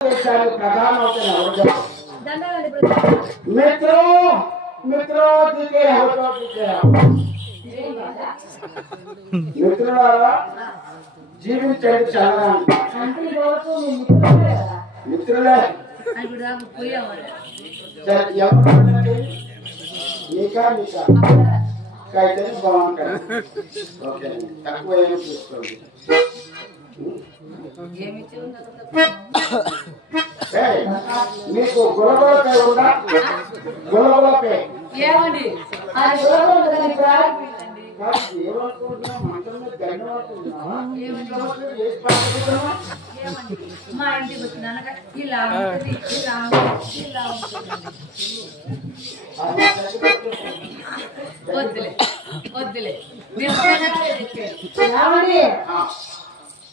प्रधान होते हैं मित्रों मित्रों दिखे मित्रुलारा జీవించండి చాలా మిత్రులే నీకా నీకా అయితే బాగుంటుంది ఓకే తక్కువ ఏమి చూసుకోండి మీకు గులగులపై ఉందా గులగులపై ఏమండి మా ఇంటికి వచ్చినాక ఇలా ఇలా ఇలా వద్దులే వద్దులే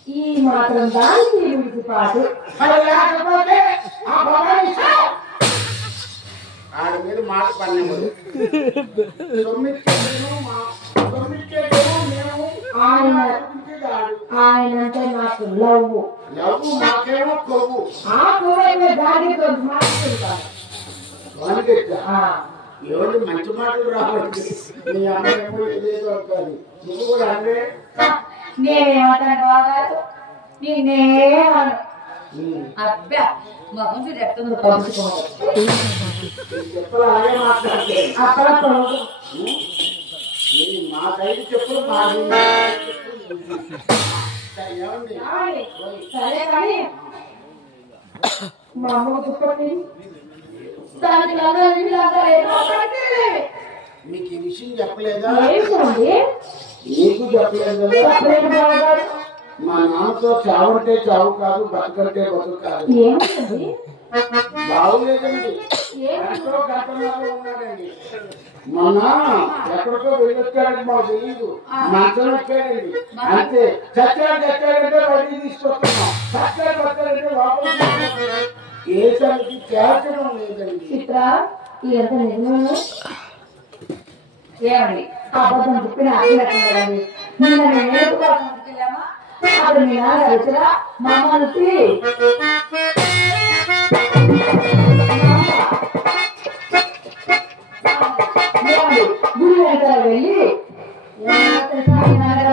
ఈ మాత్రం దానికి పాటు ఆడి మీద మాట పడినాము ఆయన అంటే నాకు లవ్వు లవ్వు మాకేమో కొవ్వు ఆ కొవ్వైన దానితో మాట్లాడుతాను ఎవరు మంచి మాటలు రావాలి నీ అమ్మాయేమో ఏదేదో అంటారు నువ్వు కూడా అంటే నేనేమంటాను బాగారు నేనేమను అబ్బా మొహం చూడు ఎక్కడ పంచుకోవాలి చెప్పులు అలాగే మాట్లాడితే అక్కడ మా సైడ్ చెప్పులు ఏమండి సరే కానీ మా అమ్మ చెప్పండి దానికి మీకు ఈ విషయం చెప్పలేదా ఏంటండి నీకు చెప్పలేదు మా నాన్నతో చావంటే చావు కాదు బతకంటే బతుకు కాదు ఏమండి బాగులేదండి ఎక్కడో గతంలో ఉన్నాడండి మొన్న ఎక్కడికో వెళ్ళొచ్చాడండి మాకు తెలియదు మంచం ఎక్కాడండి అంతే చచ్చాడంటే బయటికి తీసుకొస్తున్నాం చచ్చాడంటే లోపల ఏ సంగతి చేర్చడం లేదండి చిత్ర ఇదంతా నిజమేనా ఏమండి అబద్ధం చెప్పిన అర్థం నిన్న నేను వెళ్ళామా అప్పుడు మీ నాన్న వచ్చిన మా అమ్మకి గుడి వెనకాల వెళ్ళి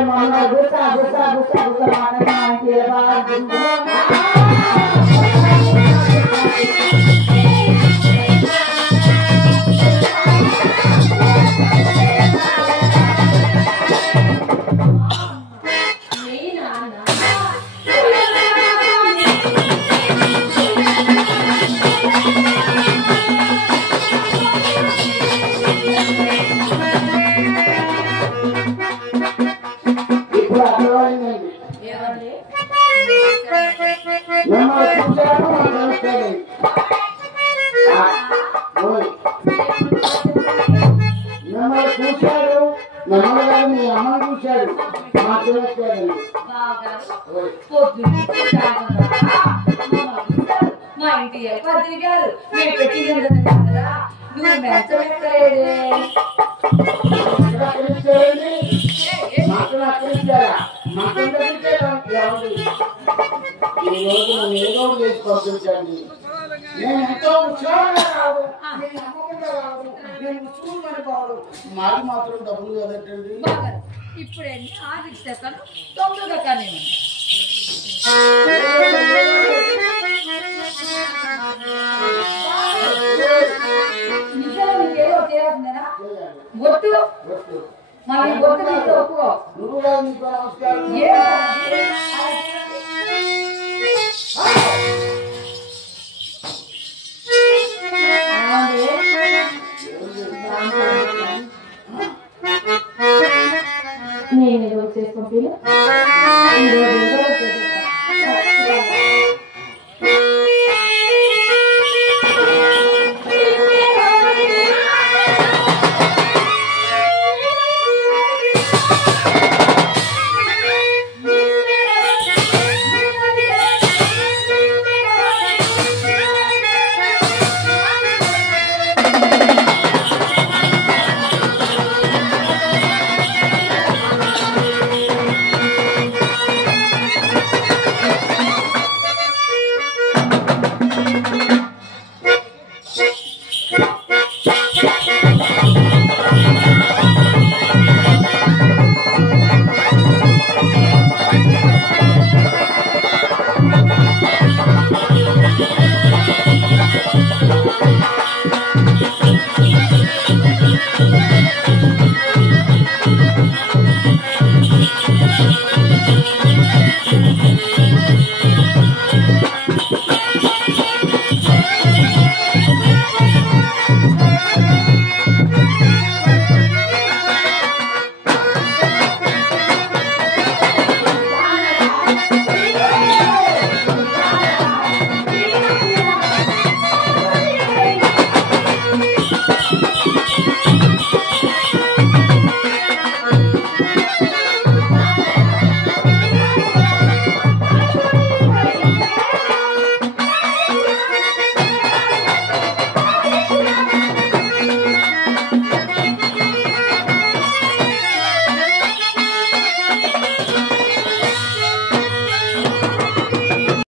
మా అమ్మ గుస్సా గుస్సా గుస్సా గుస్సా మాట్లాడిన చూశాడు నమ్మగారు మీ అమ్మను చూశాడు మాకు వచ్చాడండి మా ఇంటి తిరిగారు మేము పెట్టి కదా నువ్వు మెచ్చలేదే ఈ రోజు నన్ను ఏదో చేసి పంపించండి నేను ఎంతో ఉత్సాహంగా రాదు నేను నమ్మకంగా రాదు నేను ఉత్సవమని పోవడం మాది మాత్రం డబ్బులు కదటండి ఇప్పుడే ఆదికి తెస్తాను తొందరగా కానీ నిజంగా నీకేదో చేయాల్సిందేనా ఒట్టు మరి ఒట్టు నీకు ఒప్పుకో నువ్వు నీకు నమస్కారం